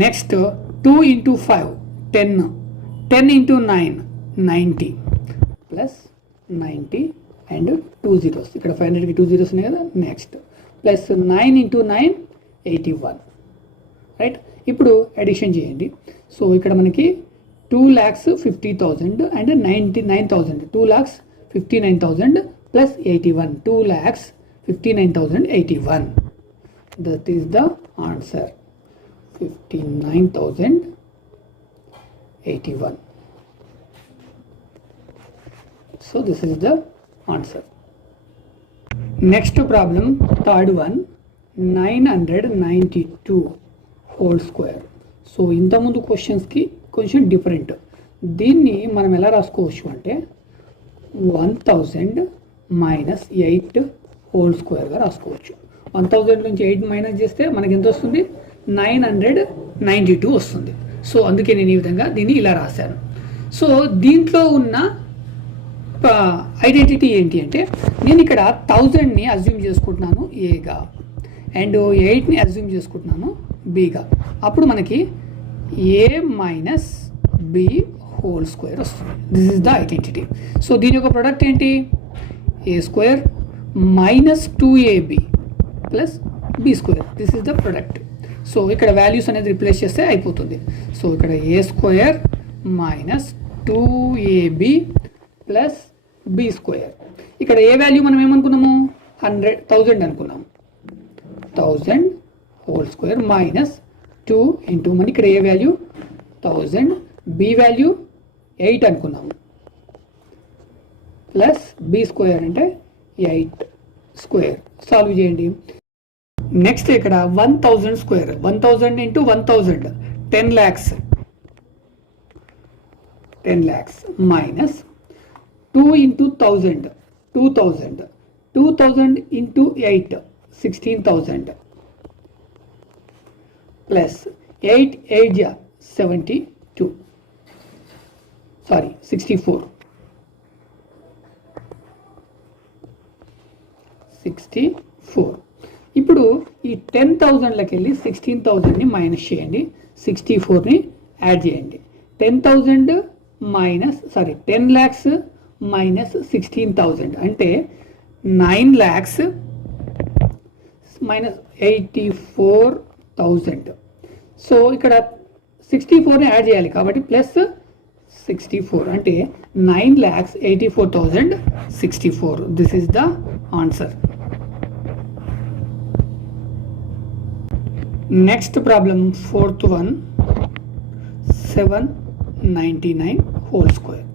Next 2 into 5 10 10 into 9 90 plus 90 and 2 zeros. ఇక్కడ 500కి 2 zeros ఉన్నాయి కదా. Next plus 9 into 9 81. రైట్, ఇప్పుడు addition చేయండి. So ఇక్కడ మనకి 2,50,000 and 99,000 2,59,000 plus 81 2,59,081. That is the answer, 59,081. So this is the answer. Next problem, third one 992 whole square. So ఇంతకుముందు క్వశ్చన్స్కి కొంచెం డిఫరెంట్. దీన్ని మనం ఎలా రాసుకోవచ్చు అంటే 1000 మైనస్ 8 హోల్ స్క్వేర్గా రాసుకోవచ్చు. 1000 నుంచి 8 మైనస్ చేస్తే మనకి ఎంత వస్తుంది? 992 వస్తుంది. సో అందుకే నేను ఈ విధంగా దీన్ని ఇలా రాశాను. సో దీంట్లో ఉన్న ఐడెంటిటీ ఏంటి అంటే, నేను ఇక్కడ 1000ని అజ్యూమ్ చేసుకుంటున్నాను ఏగా అండ్ 8ని అజ్యూమ్ చేసుకుంటున్నాను బీగా. అప్పుడు మనకి A minus B whole square వస్తుంది. This is the identity. So దీని యొక్క ప్రొడక్ట్ ఏంటి? ఏ square minus 2ab plus B square. This is the product. So ఇక్కడ వాల్యూస్ అనేది రిప్లేస్ చేస్తే అయిపోతుంది. సో ఇక్కడ A square minus 2ab plus B square. ఇక్కడ ఏ వాల్యూ మనం ఏమనుకున్నాము? 1000 అనుకున్నాము. 1000 హోల్ స్క్వేర్ మైనస్ 2 ఇంటూ మన ఇక్కడ ఏ వాల్యూ 1000, బి వాల్యూ 8 అనుకున్నాము ప్లస్ బి స్క్వేర్ అంటే 8 స్క్వేర్. సాల్వ్ చేయండి. నెక్స్ట్ ఇక్కడ 1000 square, 1000 into 1000 10 lakhs minus 2 into 1000 2000 into 8 16,000 plus 8 72 64. ఇప్పుడు ఈ 10,000కి వెళ్ళి 16,000ని మైనస్ చేయండి, 64ని యాడ్ చేయండి. 10,000 మైనస్ 10 lakhs మైనస్ 16,000 అంటే 9 lakhs మైనస్ 84,000. సో ఇక్కడ 64ని యాడ్ చేయాలి కాబట్టి ప్లస్ 64 అంటే 9,84,064. This is the answer. Next problem 4th one 799 whole square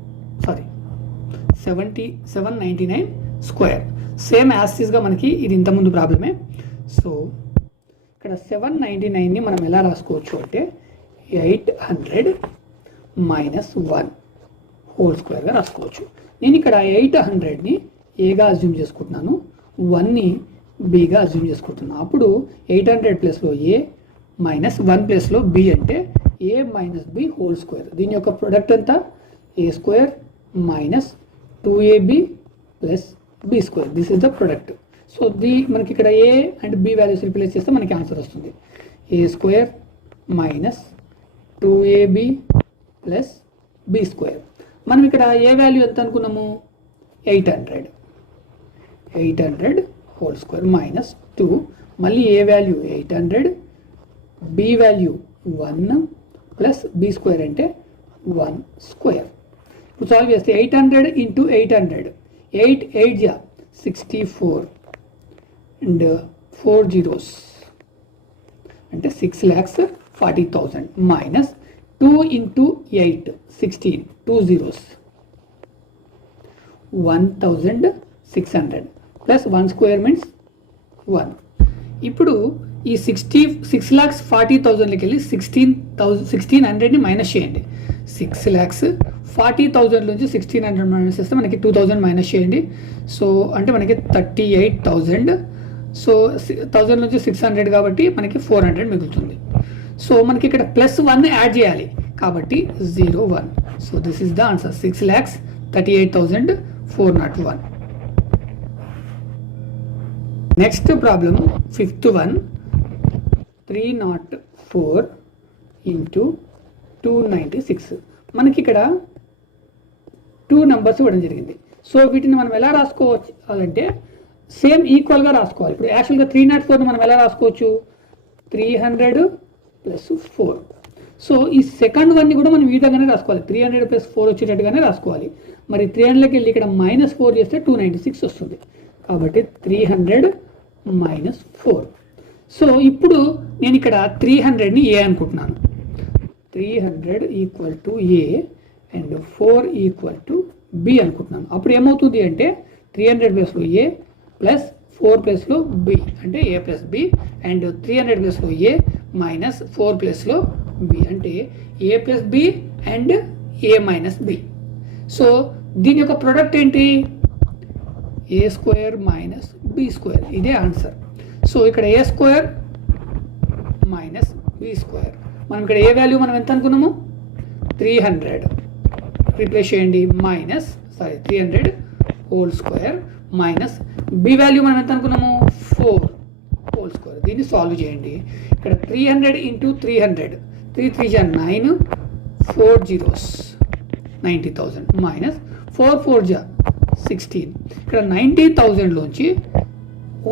799 square. Same యాసిస్గా మనకి ఇది ఇంతకుముందు ప్రాబ్లమే. సో ఇక్కడ 799ని మనం ఎలా రాసుకోవచ్చు అంటే 800 మైనస్ 1 హోల్ స్క్వేర్గా రాసుకోవచ్చు. నేను ఇక్కడ 800ని ఏగా అజ్యూమ్ చేసుకుంటున్నాను, 1ని బీగా అజ్యూమ్ చేసుకుంటున్నాను. అప్పుడు 800 ప్లస్లో ఏ మైనస్ 1 ప్లస్లో బి అంటే ఏ మైనస్ బి హోల్ స్క్వేర్. దీని యొక్క ప్రొడక్ట్ ఎంత? A square minus 2ab plus B square. This is the product. So మనకి ఇక్కడ A and B values replace చేస్తే మనకి ఆన్సర్ వస్తుంది. A square minus 2ab plus B square. మనం ఇక్కడ ఏ వాల్యూ ఎంత అనుకున్నాము? 800 హోల్ స్క్వేర్ మైనస్ 2, మళ్ళీ A value 800, B value 1 plus B square అంటే 1 స్క్వేర్. ఇప్పుడు సాల్వ్ చేస్తే 800 ఇంటూ 800 8 8 64 అండ్ 4 zeros అంటే 6,40,000 minus 2 into 8 16 2 zeros 1,600 plus 1 square means 1. ఇప్పుడు ఈ 6,40,000కి వెళ్ళి 1,600ని మైనస్ చేయండి. 6,40,000 నుంచి 1,600 మైనస్ చేస్తే మనకి 2,000 మైనస్ చేయండి. సో అంటే మనకి 38,000. సో 1000 నుంచి 600 కాబట్టి మనకి 400 మిగులుతుంది. సో మనకి ఇక్కడ ప్లస్ 1 యాడ్ చేయాలి కాబట్టి 01. So this is the answer 6,38,401. Next problem 5th one 304 into 296. మనకి ఇక్కడ 2 నెంబర్స్ ఇవ్వడం జరిగింది. సో వీటిని మనం ఎలా రాసుకోవాలంటే సేమ్ ఈక్వల్గా రాసుకోవాలి. ఇప్పుడు యాక్చువల్గా 304ని మనం ఎలా రాసుకోవచ్చు? 300 ప్లస్ 4. సో ఈ సెకండ్ వన్ని కూడా మనం ఈ విధంగానే రాసుకోవాలి. 300 ప్లస్ 4 వచ్చేటట్టుగానే రాసుకోవాలి. మరి 300కి వెళ్ళి ఇక్కడ మైనస్ 4 చేస్తే 296 వస్తుంది. కాబట్టి 300 మైనస్ 4. సో ఇప్పుడు నేను ఇక్కడ 300ని ఏ అనుకుంటున్నాను. 300 equal to A and 4 equal to B అనుకుంటున్నాను. అప్పుడు ఏమవుతుంది అంటే 300 ప్లస్లో ఏ ప్లస్ 4 ప్లస్లో బి అంటే ఏ ప్లస్ బి అండ్ 300 ప్లస్లో ఏ మైనస్ 4 ప్లస్లో బి అంటే ఏ plus B and A minus B. So దీని యొక్క ప్రొడక్ట్ ఏంటి? ఏ స్క్వేర్ మైనస్ బి స్క్వేర్, ఇదే ఆన్సర్. సో ఇక్కడ A square minus B square, మనం ఇక్కడ ఏ వాల్యూ మనం ఎంత అనుకున్నాము? 300 రీప్లేస్ చేయండి, minus 300 whole square minus B value మనం ఎంత అనుకున్నాము? 4 హోల్ స్క్వేర్. దీన్ని సాల్వ్ చేయండి. ఇక్కడ 300 ఇంటూ 300, 3 3 జా 9, 4 zeros 90,000 మైనస్ 4 4 జా 16. ఇక్కడ 90,000లోంచి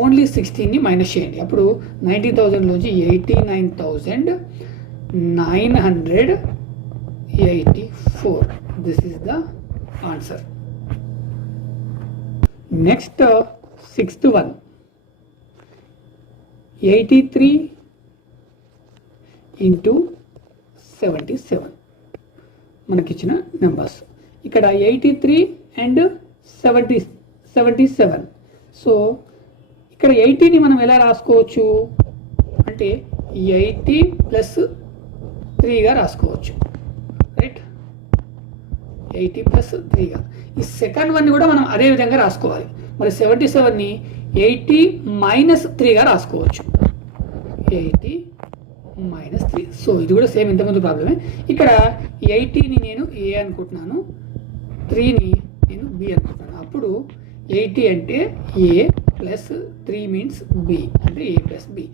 ఓన్లీ 16ని మైనస్ చేయండి. అప్పుడు 90,000లోంచి 89,984. This is the answer. Next 6th one, 83 into 77 మనకిచ్చిన నెంబర్స్. ఇక్కడ 83 అండ్ 77. సో ఇక్కడ 80ని మనం ఎలా రాసుకోవచ్చు అంటే 80 ప్లస్ 3గా రాసుకోవచ్చు, రైట్? 80 ప్లస్ 3గా. ఈ సెకండ్ వన్ని కూడా మనం అదే విధంగా రాసుకోవాలి. మరి 77ని 80 మైనస్ 3గా రాసుకోవచ్చు, 80 మైనస్ 3. సో ఇది కూడా సేమ్ ఇంతకుముందు ప్రాబ్లమే. ఇక్కడ 80ని నేను ఏ అనుకుంటున్నాను, 3ని నేను బి అనుకుంటున్నాను. అప్పుడు 80 అంటే ఏ ప్లస్ 3 మీన్స్ బి అంటే ఏ ప్లస్ బి.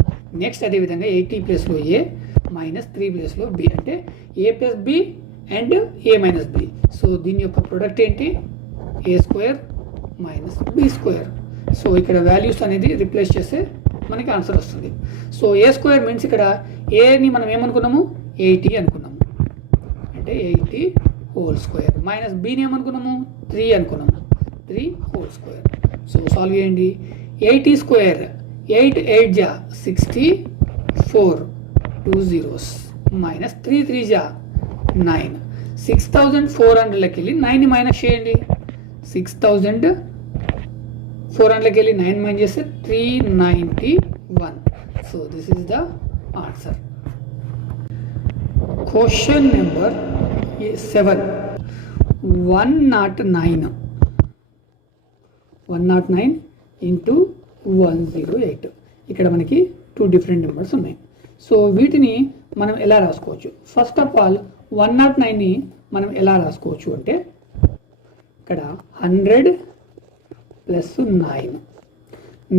నెక్స్ట్ అదేవిధంగా 80 ప్లస్లో ఏ మైనస్ 3 ప్లస్లో బి అంటే ఏ plus B and A minus B. So దీని యొక్క ప్రొడక్ట్ ఏంటి? ఏ square minus B square. So ఇక్కడ వాల్యూస్ అనేది రిప్లేస్ చేస్తే మనకి ఆన్సర్ వస్తుంది. సో ఏ స్క్వేర్ మీన్స్ ఇక్కడ ఏని మనం ఏమనుకున్నాము? 80 అనుకున్నాము అంటే 80 హోల్ స్క్వేర్ మైనస్ బీని ఏమనుకున్నాము? 3 అనుకున్నాము, 3 హోల్ స్క్వేర్. సో సాల్వ్ చేయండి. 80 స్క్వేర్ 8 8 జా 64, 2 zeros మైనస్ 3 3 జా 9. 6,400లోకి వెళ్ళి 9ని మైనస్ చేయండి. 6,400లోకి వెళ్ళి 9 మైనస్ చేస్తే 391. So this is the answer. Question number 7, 109 into 108. ఇక్కడ మనకి 2 డిఫరెంట్ నెంబర్స్ ఉన్నాయి. సో వీటిని మనం ఎలా రాసుకోవచ్చు? ఫస్ట్ ఆఫ్ ఆల్ 109ని మనం ఎలా రాసుకోవచ్చు అంటే ఇక్కడ 100 ప్లస్ 9.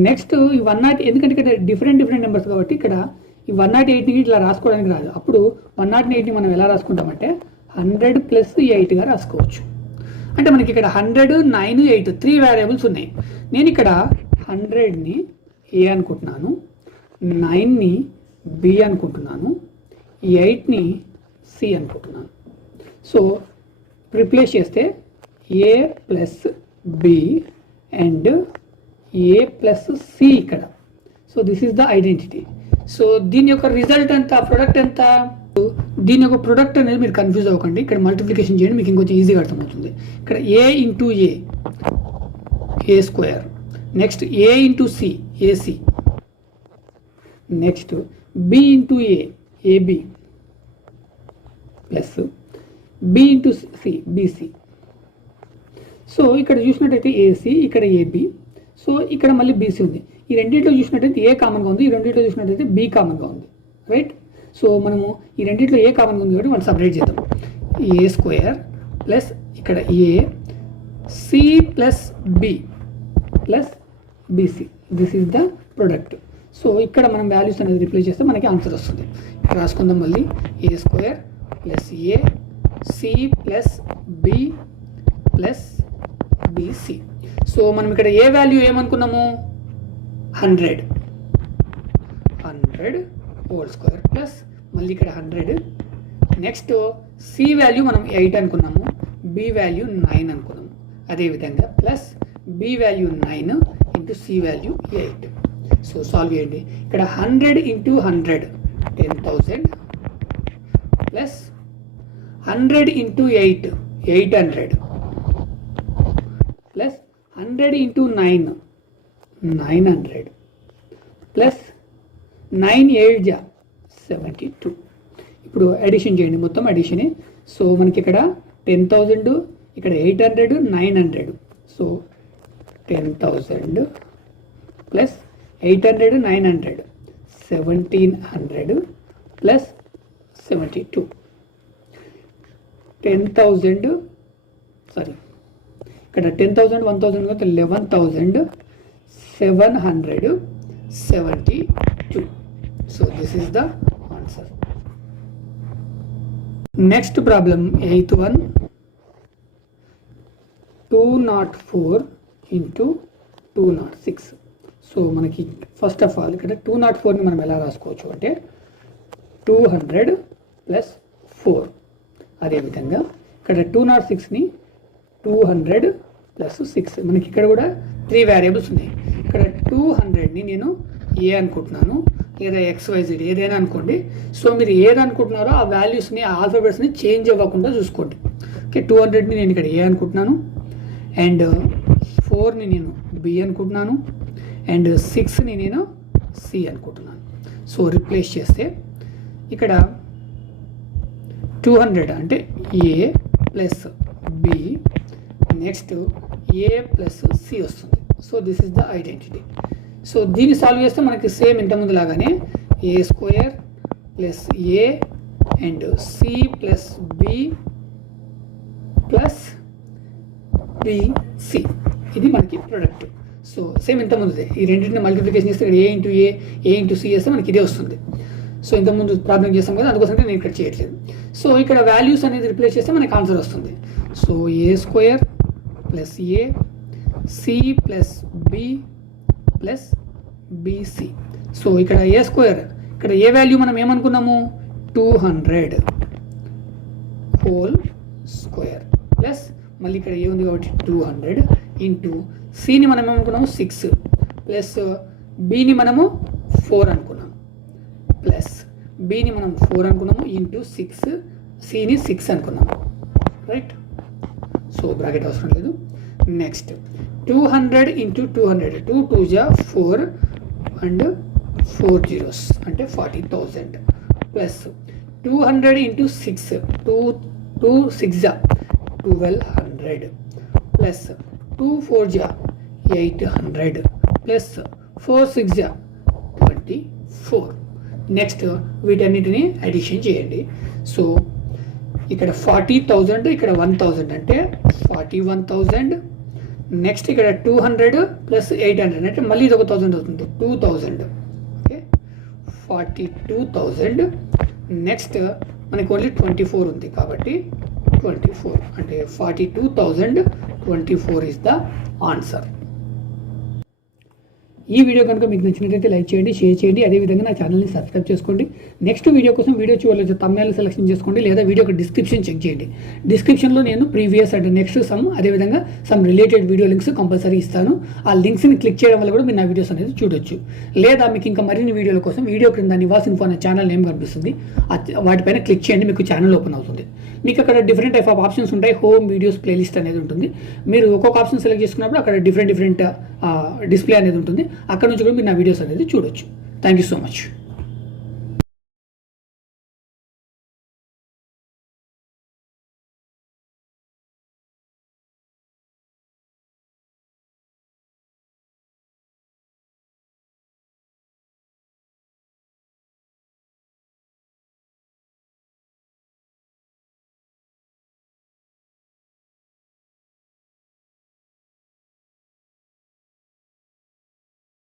నెక్స్ట్ ఈ 108, ఎందుకంటే ఇక్కడ డిఫరెంట్ నెంబర్స్ కాబట్టి ఇక్కడ ఈ 108ని ఇట్లా రాసుకోవడానికి రాదు. అప్పుడు 108ని మనం ఎలా రాసుకుంటామంటే 100 ప్లస్ 8గా రాసుకోవచ్చు. అంటే మనకి ఇక్కడ 100, 9, 8 3 వేరియబుల్స్ ఉన్నాయి. నేను ఇక్కడ 100ని ఏ అనుకుంటున్నాను, 9ని బి అనుకుంటున్నాను, 8ని సి అనుకుంటున్నాను. సో రిప్లేస్ చేస్తే A plus B and A plus C ఇక్కడ. So this is the identity. So దీని యొక్క రిజల్ట్ ఎంత, ప్రొడక్ట్ ఎంత? దీని యొక్క ప్రొడక్ట్ అనేది మీరు కన్ఫ్యూజ్ అవ్వకండి. ఇక్కడ మల్టిప్లికేషన్ చేయండి, మీకు ఇంకొంచెం ఈజీగా అర్థమవుతుంది. ఇక్కడ A into A square, next A into C AC, next B into AB plus B into C BC. So ఇక్కడ చూసినట్టయితే ఏసీ, ఇక్కడ ఏబి, సో ఇక్కడ మళ్ళీ బీసీ ఉంది. ఈ రెండింటిలో చూసినట్టయితే ఏ కామన్గా ఉంది, ఈ రెండింటిలో చూసినట్టయితే బి కామన్గా ఉంది, రైట్? సో మనము ఈ రెండింటిలో ఏ కామన్గా ఉంది కాబట్టి మనం సపరేట్ చేద్దాం. ఏ స్క్వేర్ ప్లస్ ఇక్కడ A C plus B plus BC, this is the product. So ఇక్కడ మనం వాల్యూస్ అనేది రిప్లేస్ చేస్తే మనకి ఆన్సర్ వస్తుంది. ఇక్కడ రాసుకుందాం మళ్ళీ. A square plus A C plus B plus BC. So మనం ఇక్కడ ఏ వాల్యూ ఏమనుకున్నాము? 100 హోల్ స్క్వేర్ ప్లస్ మళ్ళీ ఇక్కడ 100. నెక్స్ట్ సి వాల్యూ మనం 8 అనుకున్నాము, బి వాల్యూ 9 అనుకున్నాము. అదేవిధంగా plus B value 9 into C value 8. So solve చేయండి. ఇక్కడ 100 into 100 10,000 plus 100 into 8 800 plus 100 into 9 900 plus 9 8 72. ఇప్పుడు అడిషన్ చేయండి, మొత్తం అడిషనే. సో మనకి ఇక్కడ 10,000, ఇక్కడ 800, 900. So 10,000 plus 800, 900, 1,700 plus 72. 10,000 సారీ ఇక్కడ 10,000 1,000 కాబట్టి 11,772. So this is the answer. Next problem 8th one. 204 into 206. So మనకి ఫస్ట్ ఆఫ్ ఆల్ ఇక్కడ 204ని మనం ఎలా రాసుకోవచ్చు అంటే 200 ప్లస్ 4. అదేవిధంగా ఇక్కడ 206ని 200 ప్లస్ 6. మనకి ఇక్కడ కూడా 3 వేరియబుల్స్ ఉన్నాయి. ఇక్కడ 200ని నేను ఏ అనుకుంటున్నాను, లేదా XYZ ఏదైనా అనుకోండి. సో మీరు ఏది అనుకుంటున్నారో ఆ వాల్యూస్ని, ఆ ఆల్ఫాబెట్స్ని చేంజ్ అవ్వకుండా చూసుకోండి. ఓకే, 200ని నేను ఇక్కడ ఏ అనుకుంటున్నాను, అండ్ 4ని నేను బి అనుకుంటున్నాను, అండ్ 6ని నేను సి అనుకుంటున్నాను. సో రిప్లేస్ చేస్తే ఇక్కడ 200 అంటే ఏ plus B, next A plus C వస్తుంది. So this is the identity. So దీన్ని సాల్వ్ చేస్తే మనకి సేమ్ ఇంతకుముందు లాగానే A square plus A and C plus B plus BC, ఇది మనకి ప్రొడక్ట్. సో సేమ్ ఇంతకుముందుదే, ఈ రెండింటిని మల్టిప్లికేషన్ చేస్తే ఇక్కడ ఏ ఇంటూ సి చేస్తే మనకి ఇదే వస్తుంది. సో ఇంతకుముందు ప్రాబ్లం చేస్తాం కదా, అందుకోసం నేను ఇక్కడ చేయట్లేదు. సో ఇక్కడ వాల్యూస్ అనేది రిప్లేస్ చేస్తే మనకి ఆన్సర్ వస్తుంది. So A square plus A C plus B plus BC. So ఇక్కడ ఏ స్క్వేర్, ఇక్కడ ఏ వాల్యూ మనం ఏమనుకున్నాము 200 హోల్ స్క్వేర్ ప్లస్ మళ్ళీ ఇక్కడ ఏ ఉంది కాబట్టి 200 ఇంటూ సిని మనం ఏమనుకున్నాము 6 ప్లస్ బిని మనము 4 అనుకున్నాము, ప్లస్ బిని మనం 4 అనుకున్నాము ఇంటూ 6, సిని 6 అనుకున్నాము, రైట్. సో బ్రాకెట్ అవసరం లేదు. నెక్స్ట్ 200 ఇంటూ 200, 2 2 4 అండ్ 4 zeros అంటే 40,000 plus 200 into 6, 2 6 1200 plus 2 4 800 plus 4 6 24. Next వీటన్నిటిని అడిషన్ చేయండి. సో ఇక్కడ 40,000, ఇక్కడ 1,000 అంటే 41,000. నెక్స్ట్ ఇక్కడ 200 ప్లస్ 800 అంటే మళ్ళీ ఇది ఒక 1,000 అవుతుంది, 2,000. ఓకే, 42,000. నెక్స్ట్ మనకి ఓన్లీ 24 ఉంది కాబట్టి 24 అంటే 42,024 ఇస్ ద ఆన్సర్. ఈ వీడియో కనుక మీకు నచ్చినట్లయితే లైక్ చేయండి, షేర్ చేయండి, అదేవిధంగా నా ఛానల్ని సబ్స్క్రైబ్ చేసుకోండి. నెక్స్ట్ వీడియో కోసం వీడియో చివరిలో తమ్నెయిల్ సెలెక్షన్ చేసుకోండి, లేదా వీడియో డిస్క్రిప్షన్ చెక్ చేయండి. డిస్క్రిప్షన్లో నేను ప్రీవియస్ అండ్ నెక్స్ట్ అదేవిధంగా some related video links compulsory ఇస్తాను. ఆ లింక్స్ని క్లిక్ చేయడం వల్ల కూడా మీరు నా వీడియోస్ అనేది చూడొచ్చు. లేదా మీకు ఇంకా మరిన్ని వీడియోల కోసం వీడియో క్రింద నివాస్ ఇన్ఫో అనే ఛానల్ నేమ్ కనిపిస్తుంది, వాటిపైన క్లిక్ చేయండి, మీకు ఛానల్ ఓపెన్ అవుతుంది. మీకు అక్కడ డిఫరెంట్ టైప్ ఆఫ్ ఆప్షన్స్ ఉంటాయి. హోమ్, వీడియోస్, ప్లేలిస్ట్ అనేది ఉంటుంది. మీరు ఒక్కొక్క ఆప్షన్ సెలెక్ట్ చేసుకున్నప్పుడు అక్కడ డిఫరెంట్ డిస్ప్లే అనేది ఉంటుంది. అక్కడ నుంచి కూడా మీరు నా వీడియోస్ అనేది చూడొచ్చు. Thank you so much.